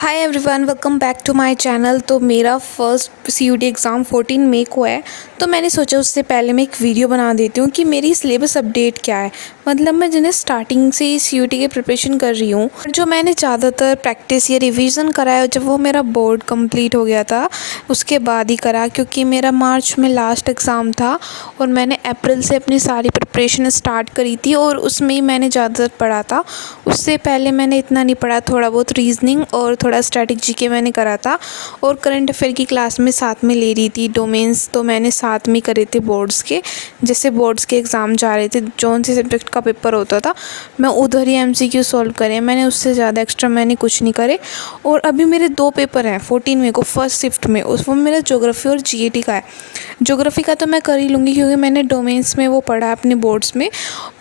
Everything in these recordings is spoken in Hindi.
Hi everyone, welcome back to my channel. तो मेरा फर्स्ट सीयूटी एग्ज़ाम 14 मई को है। तो मैंने सोचा उससे पहले मैं एक वीडियो बना देती हूँ कि मेरी सिलेबस अपडेट क्या है। मतलब मैं जिन्हें स्टार्टिंग से ही सीयूटी की प्रिपरेशन कर रही हूँ, जो मैंने ज़्यादातर प्रैक्टिस या रिवीजन करा है जब वो मेरा बोर्ड कंप्लीट हो गया था उसके बाद ही करा, क्योंकि मेरा मार्च में लास्ट एग्ज़ाम था और मैंने अप्रैल से अपनी सारी प्रिपरेशन स्टार्ट करी थी और उसमें ही मैंने ज़्यादातर पढ़ा था। उससे पहले मैंने इतना नहीं पढ़ा, थोड़ा बहुत रीजनिंग और थोड़ा स्टैटिक जीके मैंने करा था और करंट अफेयर की क्लास में साथ में ले रही थी। डोमेन्स तो मैंने साथ में करे थे बोर्ड्स के, जैसे बोर्ड्स के एग्ज़ाम जा रहे थे, जौन सी सब्जेक्ट का पेपर होता था मैं उधर ही एमसीक्यू सॉल्व करे। मैंने उससे ज़्यादा एक्स्ट्रा मैंने कुछ नहीं करे। और अभी मेरे 2 पेपर हैं 14 मई को फर्स्ट शिफ्ट में, उसमें मेरा ज्योग्राफी और जीएटी का है। ज्योग्राफी का तो मैं कर ही लूँगी क्योंकि मैंने डोमेन्स में वो पढ़ा है अपने बोर्ड्स में,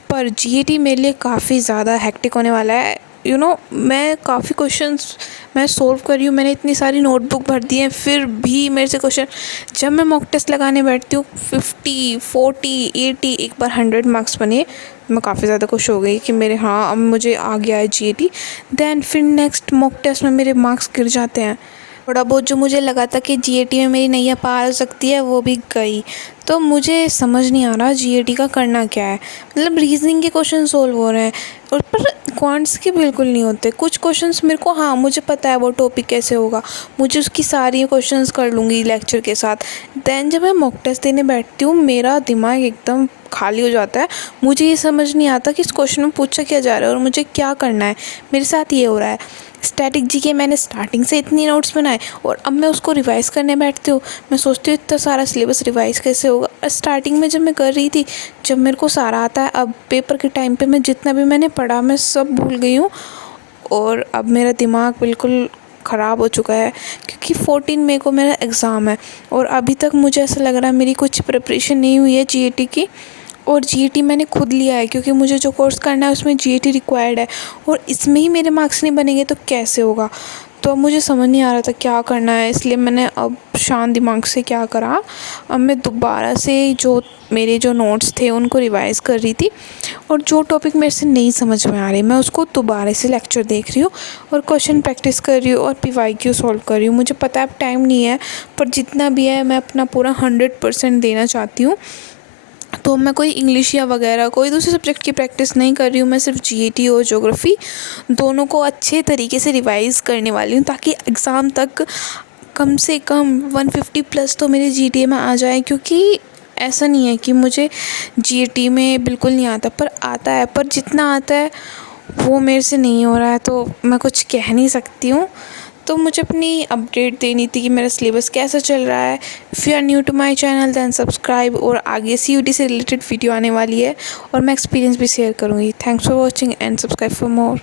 पर जीएटी मेरे लिए काफ़ी ज़्यादा हेक्टिक होने वाला है। मैं काफ़ी क्वेश्चंस मैं सोल्व कर रही हूँ, मैंने इतनी सारी नोटबुक भर दी है, फिर भी मेरे से क्वेश्चन जब मैं मॉक टेस्ट लगाने बैठती हूँ 50 40 80 एक बार 100 मार्क्स बने। मैं काफ़ी ज़्यादा खुश हो गई कि मेरे अब मुझे आ गया है जीएटी। देन फिर नेक्स्ट मॉक टेस्ट में मेरे मार्क्स गिर जाते हैं। थोड़ा बहुत जो मुझे लगा था कि जीएटी में मेरी नैया पार हो सकती है वो भी गई। तो मुझे समझ नहीं आ रहा जीएटी का करना क्या है। मतलब रीजनिंग के क्वेश्चन सोल्व हो रहे हैं और पर क्वांट्स के बिल्कुल नहीं होते। कुछ क्वेश्चंस मेरे को मुझे पता है वो टॉपिक कैसे होगा, मुझे उसकी सारी क्वेश्चंस कर लूँगी लेक्चर के साथ। दैन जब मैं मॉक टेस्ट देने बैठती हूँ मेरा दिमाग एकदम खाली हो जाता है। मुझे ये समझ नहीं आता कि इस क्वेश्चन में पूछा क्या जा रहा है और मुझे क्या करना है। मेरे साथ ये हो रहा है। स्टैटिक जीके मैंने स्टार्टिंग से इतनी नोट्स बनाए और अब मैं उसको रिवाइज़ करने बैठती हूँ। मैं सोचती हूँ इतना सारा सिलेबस रिवाइज़ कैसे होगा। स्टार्टिंग में जब मैं कर रही थी, जब मेरे को सारा आता है, अब पेपर के टाइम पे मैं जितना भी मैंने पढ़ा मैं सब भूल गई हूँ और अब मेरा दिमाग बिल्कुल ख़राब हो चुका है क्योंकि 14 मई को मेरा एग्ज़ाम है और अभी तक मुझे ऐसा लग रहा है मेरी कुछ प्रिपरेशन नहीं हुई है जीएटी की। और जीएटी मैंने खुद लिया है क्योंकि मुझे जो कोर्स करना है उसमें जीएटी रिक्वायर्ड है और इसमें ही मेरे मार्क्स नहीं बनेंगे तो कैसे होगा। तो अब मुझे समझ नहीं आ रहा था क्या करना है, इसलिए मैंने अब शांत दिमाग से क्या करा, अब मैं दोबारा से मेरे जो नोट्स थे उनको रिवाइज़ कर रही थी और जो टॉपिक मेरे से नहीं समझ में आ रही मैं उसको दोबारा से लेक्चर देख रही हूँ और क्वेश्चन प्रैक्टिस कर रही हूँ और पीवाईक्यू सॉल्व कर रही हूँ। मुझे पता है अब टाइम नहीं है, पर जितना भी है मैं अपना पूरा 100% देना चाहती हूँ। तो मैं कोई इंग्लिश या वगैरह कोई दूसरे सब्जेक्ट की प्रैक्टिस नहीं कर रही हूँ, मैं सिर्फ जीएटी और ज्योग्राफी दोनों को अच्छे तरीके से रिवाइज़ करने वाली हूँ ताकि एग्ज़ाम तक कम से कम 150 प्लस तो मेरे जीटीए में आ जाए। क्योंकि ऐसा नहीं है कि मुझे जीएटी में बिल्कुल नहीं आता, पर आता है, पर जितना आता है वो मेरे से नहीं हो रहा है तो मैं कुछ कह नहीं सकती हूँ। तो मुझे अपनी अपडेट देनी थी कि मेरा सिलेबस कैसा चल रहा है। If you are new to my channel then subscribe, और आगे सीयूटी से रिलेटेड वीडियो आने वाली है और मैं एक्सपीरियंस भी शेयर करूँगी। Thanks for watching and subscribe for more.